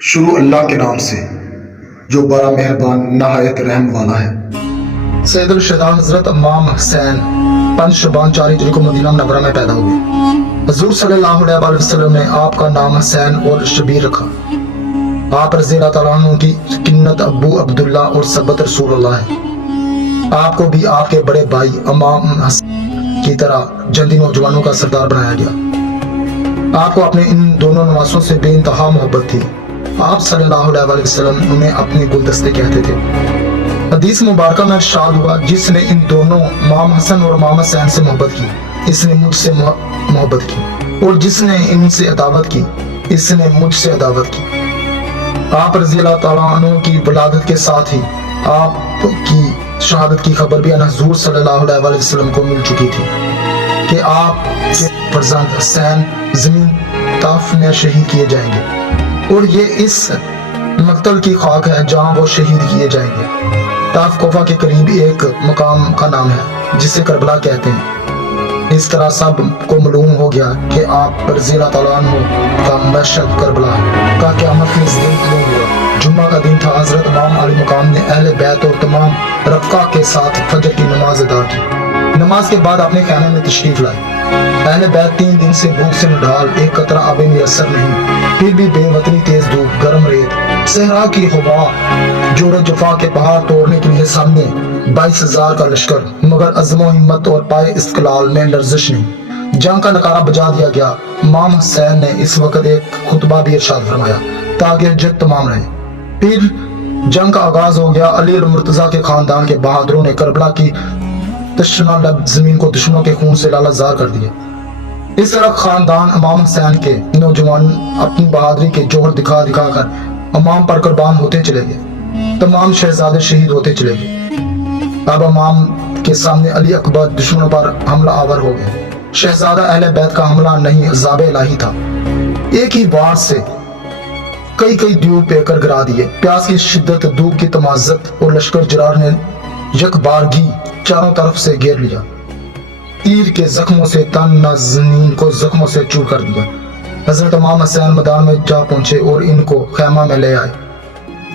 شروع اللہ کے نام سے جو بڑا مہربان نہایت رحم والا ہے۔ سید الشہداء حضرت امام حسین 5 شعبان 4 ہجری کو مدینہ منورہ میں پیدا ہوئے۔ حضور صلی اللہ علیہ وسلم نے آپ کا نام حسین اور شبیر رکھا۔ آپ رضی اللہ تعالیٰ عنہ کی کنت ابو عبداللہ اور سبت رسول اللہ ہے۔ آپ کو بھی آپ کے بڑے بھائی امام حسین کی طرح جنگی نوجوانوں کا سردار بنایا گیا۔ آپ کو اپنے ان دونوں نواسوں سے بے انتہا محبت تھی۔ آپ صلی اللہ علیہ وسلم انہیں اپنے گلدستے کہتے تھے۔ حدیث مبارکہ میں ارشاد ہوا، جس نے ان دونوں امام حسن اور امام حسین سے محبت کی اس نے مجھ سے محبت کی، اور جس نے ان سے عداوت کی اس نے مجھ سے عداوت کی۔ آپ رضی اللہ تعالیٰ عنہ کی ولادت کے ساتھ ہی آپ کی شہادت کی خبر بھی حضور صلی اللہ علیہ وسلم کو مل چکی تھی کہ آپ کے فرزند حسین زمین طائف میں شہید کیے جائیں گے، اور یہ اس مقتل کی خاک ہے جہاں وہ شہید کیے جائیں گے۔ طائف کوفہ کے قریب ایک مقام کا نام ہے جسے کربلا کہتے ہیں۔ اس طرح سب کو معلوم ہو گیا کہ آپ رضی اللہ تعالیٰ عنہ کا مشہد کربلا کا قیامت کے دن طلوع ہوا۔ جمعہ کا دن تھا۔ حضرت امام علی مقام نے اہل بیت اور تمام رفقا کے ساتھ فجر کی نماز ادا کی۔ نماز کے بعد اپنے خیمے میں تشریف لائے۔ اہل بیت 3 دن سے بھوک سے نڈال، ایک قطرہ آب میسر نہیں، پھر بھی بے وطنی، تیز دھوپ، گرم ریت، صحرا کی ہوا، جوڑ جفا کے پہاڑ توڑنے کے لیے سامنے 22,000 کا لشکر، مگر عزم و ہمت اور پائے استقلال میں لرزش نہیں۔ جنگ کا نعرہ بجا دیا گیا۔ امام حسین نے اس وقت ایک خطبہ بھی ارشاد فرمایا تاکہ جد تمام رہے۔ پھر جنگ کا آغاز ہو گیا۔ علی المرتضیٰ کے خاندان کے بہادروں نے کربلا کی تشنہ لب زمین کو دشمنوں کے خون سے لالہ زار کر دیا۔ اس طرح خاندان امام حسین کے نوجوان اپنی بہادری کے جوہر دکھا دکھا کر امام پر قربان ہوتے چلے گئے۔ تمام شہزادے شہید ہوتے چلے گئے۔ اب امام کے سامنے علی اکبر دشمنوں پر حملہ آور ہو گئے۔ شہزادہ اہل بیت کا حملہ نہیں، عذاب الہی تھا۔ ایک ہی وار سے کئی دیو پہ کر گرا دیے۔ پیاس کی شدت، دھوپ کی تمازت اور لشکر جرار نے یک بارگی چاروں طرف سے گھیر لیا۔ تیر کے زخموں سے تن نازنین کو زخموں سے چور کر دیا۔ حضرت امام حسین میدان میں جا پہنچے اور ان کو خیمہ میں لے آئے۔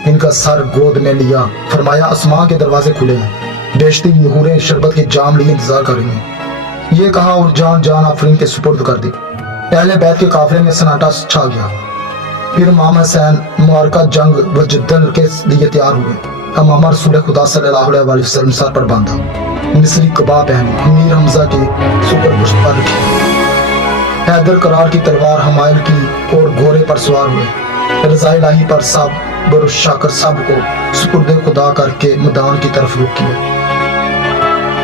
ان کا سر گود میں لیا، فرمایا آسمان کے دروازے کھلے ہیں، بیشتی نہوریں شربت کے جام لیے انتظار کر رہی ہیں۔ یہ کہا اور جان آفرین کے سپرد کر دی۔ اہل بیت کے قافلے میں سناٹا چھا گیا۔ پھر امام حسین معرکہ جنگ و جدل کے لیے تیار ہوئے۔ امامہ رسول خدا صلی اللہ علیہ وسلم سر پر باندھا، مصری قبا پہنی، امیر حمزہ کی سپر پشت پر رکھی، حیدر قرار کی تلوار حمائل کی اور گھوڑے پر سوار ہوئے۔ رضا الہی پر صبر و شاکر سب کو سپرد خدا کر کے میدان کی طرف رخ کیا۔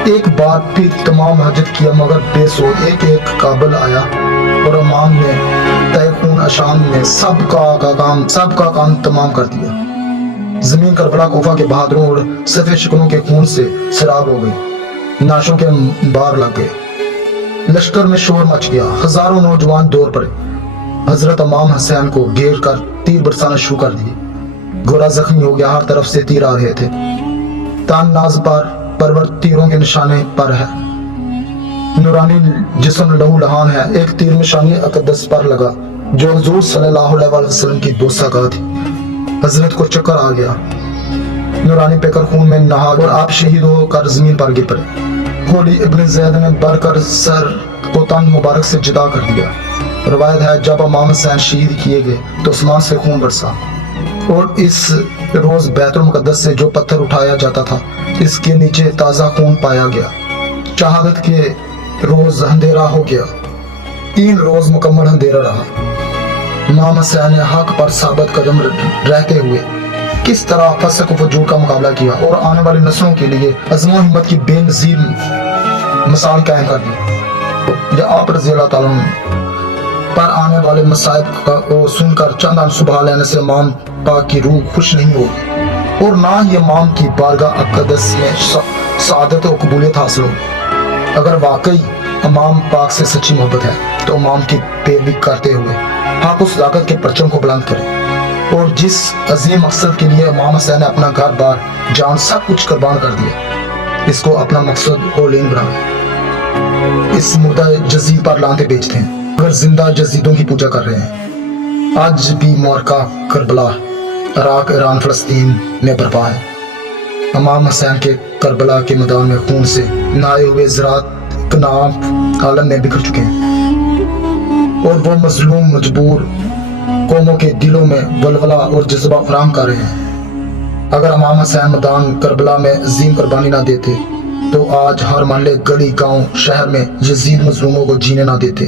ایک بار پھر تمام حاجت کیا، مگر بے سود ایک قابل آیا اور امام نے طے خون اشام نے سب کا کام تمام کر دیا۔ زمین کربلا کوفہ کے بہادروں اور صفے شکنوں کے خون سے سراب ہو گئی۔ ناشوں کے بار لگ گئے، لشکر میں شور مچ گیا، ہزاروں نوجوان دور پڑے۔ حضرت امام حسین کو گھیر کر تیر برسانا شروع کر دیے۔ گھوڑا زخمی ہو گیا، ہر طرف سے تیر آ رہے تھے۔ تان ناز پر پرور تیروں کے نشانے پر ہے، نورانی جسم لہو لہان ہے۔ ایک تیر نشانی اقدس پر لگا جو حضور صلی اللہ علیہ وسلم کی بوسہ گاہ تھی۔ حضرت کو چکر آ گیا، نورانی پیکر خون میں نہا اور آپ شہید ہو کر زمین پر گر پڑے۔ ہولی ابن زید نے بر کر سر کو تن مبارک سے جدا کر دیا۔ روایت ہے جب امام حسین شہید کیے گئے تو آسمان سے خون برسا، اور اس روز بیت المقدس سے جو پتھر اٹھایا جاتا تھا اس کے نیچے تازہ خون پایا گیا۔ شہادت کے روز اندھیرا ہو گیا، 3 روز مکمل اندھیرا رہا۔ امام حسین نے حق پر ثابت قدم رہتے ہوئے کس طرح فسق و فجور کا مقابلہ کیا اور آنے والی نسلوں کے لیے عزم و ہمت کی بے نظیر مثال قائم کر دی۔ یا آپ رضی اللہ تعالیٰ پر آنے والے مصائب کو سن کر چند صبح لینے سے امام پاک کی روح خوش نہیں ہوگی، اور نہ ہی امام کی بارگاہ اقدس میں سعادت و قبولیت حاصل ہوگی۔ اگر واقعی امام پاک سے سچی محبت ہے تو امام کی پیروی کرتے ہوئے آپ اس طاقت کے پرچم کو بلند کریں، اور جس عظیم مقصد کے لیے امام حسین نے اپنا گھر بار جان سب کچھ قربان کر دیا، اس کو اپنا مقصد اولین بنائیں۔ اس مردہ جزید پر لانتے بیچتے ہیں، اگر زندہ جزیدوں کی پوجا کر رہے ہیں۔ آج بھی معرکہ کربلا عراق ایران فلسطین میں برپا ہے۔ امام حسین کے کربلا کے میدان میں خون سے نہائے ہوئے زراعت کناف عالم میں بکھر چکے ہیں اور وہ مظلوم مجبور قوموں کے دلوں میں ولولہ اور جذبہ فراہم کر رہے ہیں۔ اگر امام حسین میدان کربلا میں عظیم قربانی نہ دیتے تو آج ہر محلے گلی گاؤں شہر میں یزید مظلوموں کو جینے نہ دیتے۔